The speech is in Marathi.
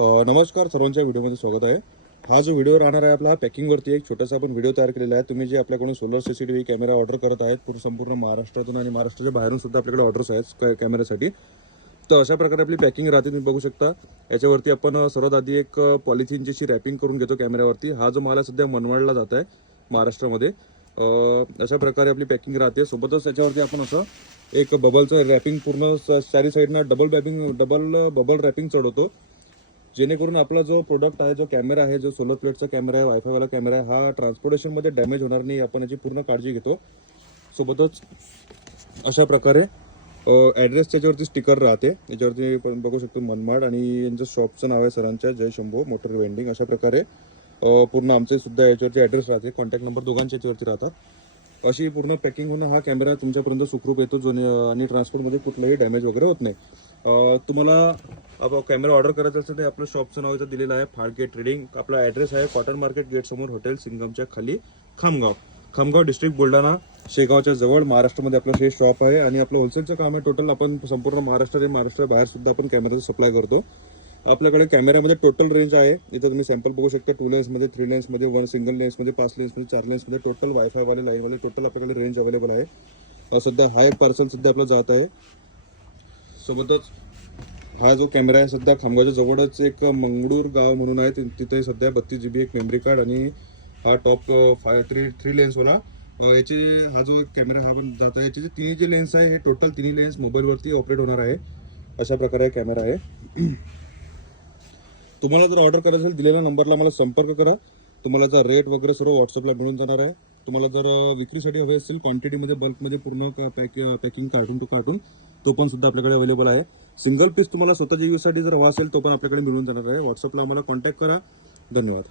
नमस्कार, सर्वांच्या व्हिडिओमध्ये स्वागत आहे। हा जो व्हिडिओ राहणार आहे आपला पॅकिंगवरती एक छोटासा आपण व्हिडिओ तयार केलेला आहे। तुम्ही जे आपल्याकडून सोलर सीसीटीव्ही कॅमेरा ऑर्डर करत आहेत संपूर्ण महाराष्ट्रातून आणि महाराष्ट्राच्या बाहेरून सुद्धा आपल्याकडे ऑर्डर्स आहेत कॅमेऱ्यासाठी। तर अशा प्रकारे आपली पॅकिंग राहते, तुम्ही बघू शकता। याच्यावरती आपण सर्वात आधी एक पॉलिथिनची रॅपिंग करून घेतो कॅमेऱ्यावरती। हा जो माल सध्या मनमाडला जात आहे महाराष्ट्रामध्ये। अशा प्रकारे आपली पॅकिंग राहते। सोबतच त्याच्यावरती आपण असं एक बबलचं रॅपिंग पूर्ण चारी साईडना डबल बबल रॅपिंग चढवतो, जेणेकरून आपला जो प्रोडक्ट आहे, जो कॅमेरा आहे, जो सोलर प्लेटचा कॅमेरा आहे, वायफायवाला कॅमेरा आहे, हा ट्रान्सपोर्टेशनमध्ये डॅमेज होणार नाही, आपण याची पूर्ण काळजी घेतो। सोबतच अशा प्रकारे ॲड्रेस त्याच्यावरती स्टिकर राहते। याच्यावरती आपण बघू शकतो मनमाड आणि यांचं शॉपचं नाव आहे सरांच्या जय शंभू मोटर वेंडिंग। अशा प्रकारे पूर्ण आमचे सुद्धा याच्यावरती ॲड्रेस राहते, कॉन्टॅक्ट नंबर दोघांच्या याच्यावरती राहतात। अशी पूर्ण पॅकिंग होणं हा कॅमेरा तुमच्यापर्यंत सुखरूप येतो, जो आणि ट्रान्सपोर्टमध्ये कुठलाही डॅमेज वगैरे होत नाही। तुम्हाला कॅमेरा ऑर्डर करायचा असेल तर आपलं शॉपचं नाव इथं दिलेलं आहे, फाळके ट्रेडिंग। आपला ॲड्रेस आहे कॉटन मार्केट गेट समोर, हॉटेल सिंगमच्या खाली, खामगाव डिस्ट्रिक्ट बुलढाणा, शेगावच्या जवळ महाराष्ट्रामध्ये आपलं हे शॉप आहे। आणि आपलं होलसेलचं काम आहे। टोटल आपण संपूर्ण महाराष्ट्राबाहेर सुद्धा आपण कॅमेऱ्याचं सप्लाय करतो। आपल्याकडे कॅमेऱ्यामध्ये टोटल रेंज आहे, इथं तुम्ही सॅम्पल बघू शकता। 2 लेन्समध्ये, 3 लेन्समध्ये, 1 सिंगल लेन्समध्ये, 5 लेन्समध्ये, 4 लेन्समध्ये, टोटल वायफायवाले लाईनवाले टोटल आपल्याकडे रेंज अवेलेबल आहे। सध्या हा एक पार्सल सध्या आपलं जात आहे। सोबतच हा जो कॅमेरा आहे सध्या खामगावच्या जवळच एक मंगळूर गाव म्हणून आहे, तिथे सध्या 32 GB एक मेमरी कार्ड आणि हा टॉप 3 लेन्सवाला याचे हा जो कॅमेरा हा पण जात आहे। याचे जे तिन्ही जे लेन्स आहे, हे टोटल तिन्ही लेन्स मोबाईलवरती ऑपरेट होणार आहे। अशा प्रकारे कॅमेरा आहे। तुम्हाला जर ऑर्डर करायचं असेल दिलेल्या नंबरला मला संपर्क करा। तुम्हाला जर रेट वगैरे सर्व व्हॉट्सअपला मिळून जाणार आहे। तुम्हाला जर विक्रीसाठी हवे असेल क्वांटिटीमध्ये बल्कमध्ये पूर्ण पॅकिंग कार्टून टू कार्टून, तो पण सुद्धा आपल्याकडे अवेलेबल आहे। सिंगल पीस तुम्हाला स्वतःच्या यूजसाठी जर हवा असेल तो पण आपल्याकडे मिळून जाणार आहे। व्हॉट्सअपला आम्हाला कॉन्टॅक्ट करा। धन्यवाद।